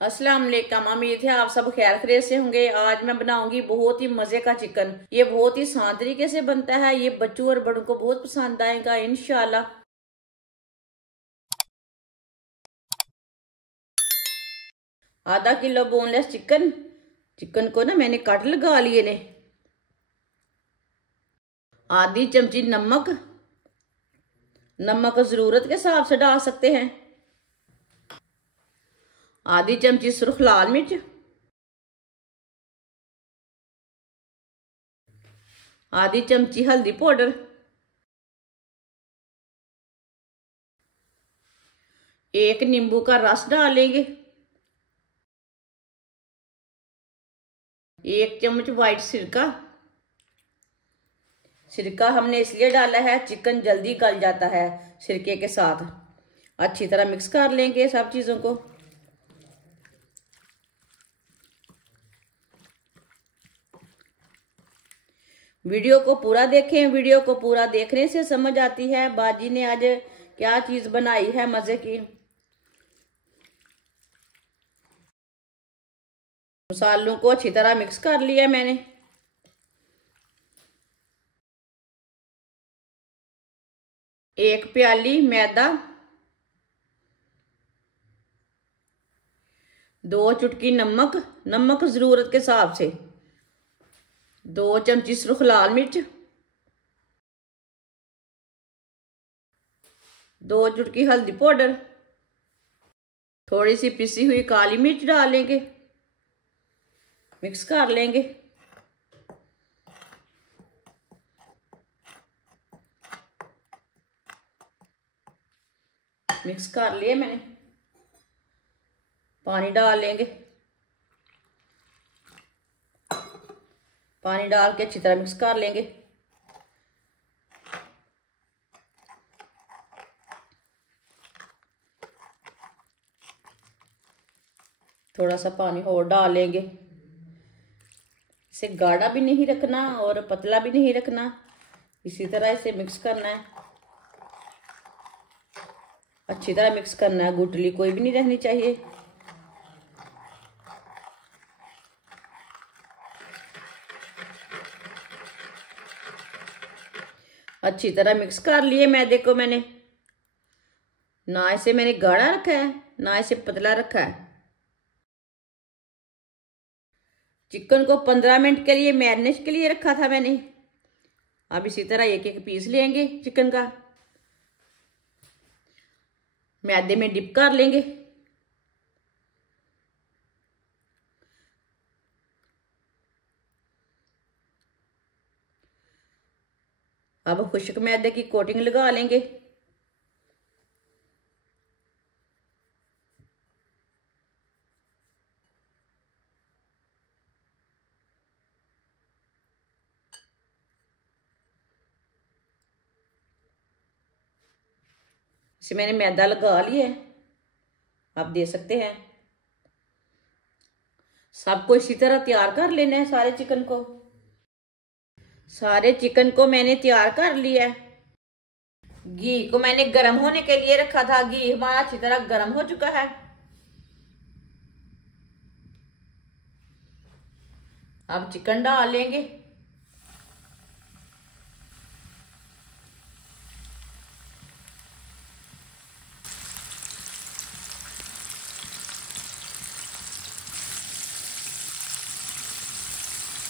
अस्सलाम वालेकुम। उम्मीद है आप सब खैर खैरियत से होंगे। आज मैं बनाऊंगी बहुत ही मजे का चिकन। ये बहुत ही आसान तरीके से बनता है। ये बच्चों और बड़ों को बहुत पसंद आएगा इंशाल्लाह। आधा किलो बोनलेस चिकन। चिकन को ना मैंने काट लगा लिए ने। आधी चमची नमक। नमक जरूरत के हिसाब से डाल सकते हैं। आधी चमची सुर्ख लाल मिर्च। आधी चमची हल्दी पाउडर। एक नींबू का रस डालेंगे। एक चम्मच व्हाइट सिरका। सिरका हमने इसलिए डाला है, चिकन जल्दी गल जाता है सिरके के साथ। अच्छी तरह मिक्स कर लेंगे सब चीज़ों को। वीडियो को पूरा देखें। वीडियो को पूरा देखने से समझ आती है बाजी ने आज क्या चीज़ बनाई है मज़े की। मसालों को अच्छी तरह मिक्स कर लिया मैंने। एक प्याली मैदा। 2 चुटकी नमक। नमक जरूरत के हिसाब से। 2 चमची सुर्ख लाल मिर्च। 2 चुटकी हल्दी पाउडर। थोड़ी सी पिसी हुई काली मिर्च डालेंगे। मिक्स कर लेंगे। मिक्स कर लिए मैंने। पानी डाल लेंगे। पानी डाल के अच्छी तरह मिक्स कर लेंगे। थोड़ा सा पानी और डाल लेंगे। इसे गाढ़ा भी नहीं रखना और पतला भी नहीं रखना, इसी तरह इसे मिक्स करना है। अच्छी तरह मिक्स करना है, गुठली कोई भी नहीं रहनी चाहिए। अच्छी तरह मिक्स कर लिए मैदे को मैंने। ना इसे मैंने गाढ़ा रखा है ना इसे पतला रखा है। चिकन को 15 मिनट के लिए मैरिनेट के लिए रखा था मैंने। अब इसी तरह एक एक पीस लेंगे चिकन का। मैदे में डिप कर लेंगे। अब खुश्क मैदे की कोटिंग लगा लेंगे। इसे मैंने मैदा लगा लिया है, आप दे सकते हैं। सबको इसी तरह तैयार कर लेना है सारे चिकन को। सारे चिकन को मैंने तैयार कर लिया है। घी को मैंने गर्म होने के लिए रखा था। घी हमारा अच्छी तरह गर्म हो चुका है। अब चिकन डाल लेंगे।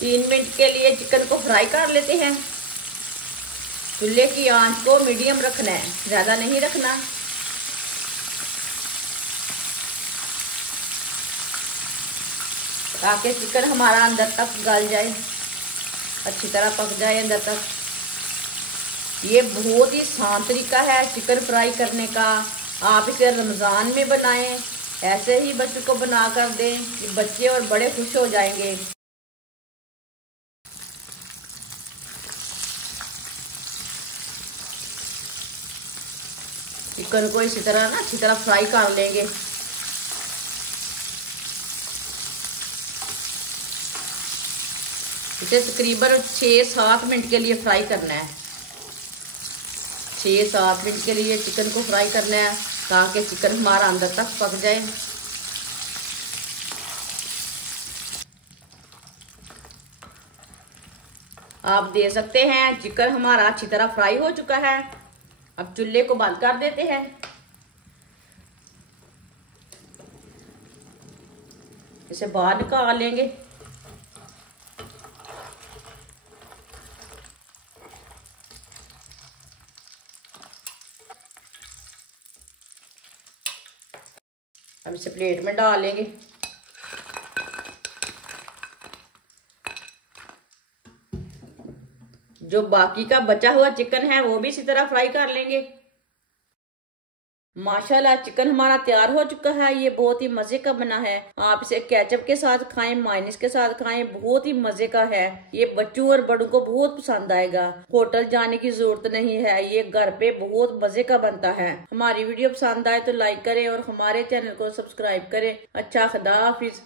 तीन मिनट के लिए चिकन को फ्राई कर लेते हैं। चूल्हे की आंच को मीडियम रखना है, ज्यादा नहीं रखना। ताकि चिकन हमारा अंदर तक गल जाए, अच्छी तरह पक जाए अंदर तक। ये बहुत ही आसान तरीका है चिकन फ्राई करने का। आप इसे रमज़ान में बनाएं, ऐसे ही बच्चों को बना कर दें कि बच्चे और बड़े खुश हो जाएंगे। चिकन को इसी तरह ना अच्छी तरह फ्राई कर लेंगे। इसे तकरीबन 6-7 मिनट के लिए फ्राई करना है। 6-7 मिनट के लिए चिकन को फ्राई करना है ताकि चिकन हमारा अंदर तक पक जाए। आप दे सकते हैं। चिकन हमारा अच्छी तरह फ्राई हो चुका है। अब चूल्हे को बंद कर देते हैं। इसे बाहर निकाल लेंगे। अब इसे प्लेट में डाल लेंगे। जो बाकी का बचा हुआ चिकन है वो भी इसी तरह फ्राई कर लेंगे। माशाल्लाह चिकन हमारा तैयार हो चुका है। ये बहुत ही मजे का बना है। आप इसे केचप के साथ खाएं, मायोनीज के साथ खाएं, बहुत ही मजे का है। ये बच्चों और बड़ों को बहुत पसंद आएगा। होटल जाने की जरूरत नहीं है, ये घर पे बहुत मजे का बनता है। हमारी वीडियो पसंद आए तो लाइक करें और हमारे चैनल को सब्सक्राइब करें। अच्छा, खुदा हाफिज।